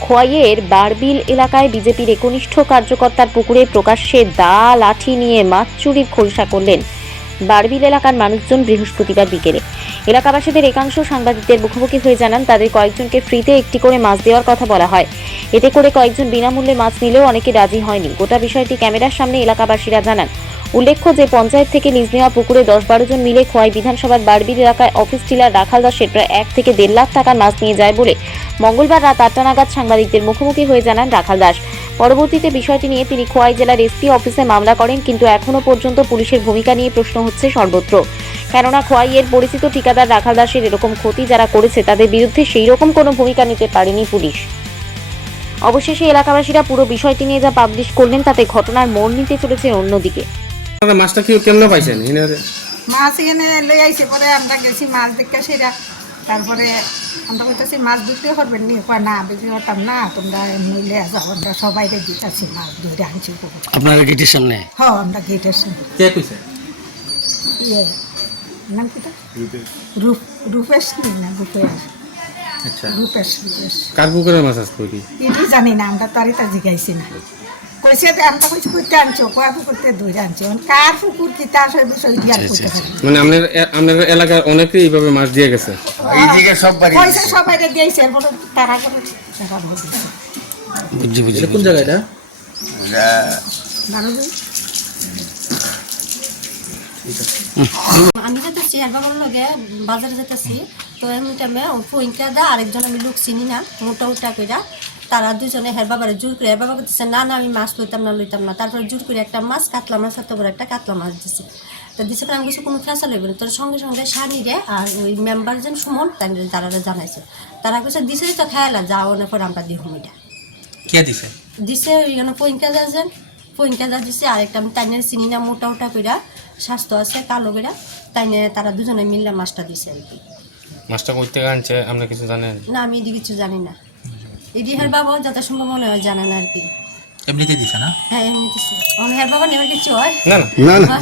খোয়াইয়ের বারবিল এলাকায় বিজেপির একনিষ্ঠ কার্যকর্তার পুকুরে প্রকাশ্যে দা লাঠি নিয়ে মাছ চুরির খোলসা করলেন বারবিল এলাকার মানুষজন বৃহস্পতিবার বিকেলে। এলাকাবাসীদের একাংশ সাংবাদিকদের মুখোমুখি হয়ে জানান, তাদের কয়েকজনকে ফ্রিতে একটি করে মাছ দেওয়ার কথা বলা হয়। এতে করে কয়েকজন বিনামূল্যে মাছ নিলেও অনেকে রাজি হয়নি। গোটা বিষয়টি ক্যামেরার সামনে এলাকাবাসীরা জানান। উল্লেখ্য যে পঞ্চায়েত থেকে লিজ নেওয়া পুকুরে দশ বারো জন মিলে খোয়াই বিধানসভার বারবিল এলাকায় অফিস টিলার, রাখাল দাসের প্রায় এক থেকে দেড় লাখ টাকার মাছ নিয়ে যায় বলে মঙ্গলবার রাত আটটা নাগাদ সাংবাদিকদের মুখোমুখি হয়ে জানান রাখাল দাস। পরবর্তীতে বিষয়টি নিয়ে তিনি খোয়াই জেলার এসপি অফিসে মামলা করেন, কিন্তু এখনও পর্যন্ত পুলিশের ভূমিকা নিয়ে প্রশ্ন হচ্ছে সর্বত্র। কেননা খোয়াইয়ের পরিচিত ঠিকাদার রাখাল দাসের এরকম ক্ষতি যারা করেছে, তাদের বিরুদ্ধে সেই রকম কোনো ভূমিকা নিতে পারেনি পুলিশ। অবশেষে এলাকাবাসীরা পুরো বিষয়টি নিয়ে যা পাবলিশ করলেন, তাতে ঘটনার মোড় নিতে চলেছে অন্যদিকে। আপনারা মাছটা কি কেমনে পাইছেন? এনারে মাছ এখানে লই আইছে পরে আমরা গেছি মাছ দেখতে সেরা। তারপরে আমরা কইতেছি মাছ বিক্রি করবেন নি? কয় না বিক্রি করতাম না তোমরা নইলে যাও আমরা সবাই দিতেছি মাছ ধরে আনছি আপনার গেটের সামনে হ আমরা গেটের সামনে কে কইছে? ইয়ে নাম কিটা রূপ রূপেশ নি না রূপেশ। আচ্ছা। রূপেশ রূপেশ। কার পুকুরের মাছ আসতো কি এটি জানি না আমরা তারই তা জিগাইছি না। কইছে যে আমরা কইছি করতে আনছো কয়া পুকুরতে ধরে আনছো। কার পুকুর কি তার সে বিষয় দিয়ে করতে মানে আপনার আপনার এলাকার অনেকেই এইভাবে মাছ দিয়ে গেছে। এইদিকে সব বাড়ি পয়সা সবাই দিয়েছে এরপরে তারা করে টাকা ভরে দিছে বুঝছি বুঝছি কোন জায়গা এটা? আমি যেতেছি লগে বাজারে যেতেছি তো এমনি টাইমে ফইনকা দা আরেকজন আমি লোক চিনি না মোটা উটা কইরা। তারা দুজনে হের বাবারে জোর করে হের বাবা করতেছে না না আমি মাছ লইতাম না লইতাম না। তারপরে জোর করে একটা মাছ কাতলা মাছ এত বড় একটা কাতলা মাছ দিছে। তো দিছে আমি কিছু কোনো ফেসা লইবে না। তোর সঙ্গে সঙ্গে সানি রে আর ওই মেম্বার যেন সুমন তাই তারা জানাইছে। তারা কইছে দিছে তো খেয়ালা যাও না পরে আমরা দিই হুমিটা কে দিছে? দিছে ওইখানে পইঙ্কা যাচ্ছেন পইঙ্কা যা দিছে আরেকটা আমি তাইনের চিনি না মোটা ওটা কইরা স্বাস্থ্য আছে কালো কইরা। তাইনে তারা দুজনে মিললে মাছটা দিছে আর কি। মাছটা আনছে আপনি কিছু জানেন? না আমি এদিকে কিছু জানি না। এদিকে বাবা যত সম্ভব মনে হয় জানে না আর কি। এমনিতে দিছে না? হ্যাঁ এমনি দিছে। অনেক বাবা নেওয়ার কিছু হয় না না।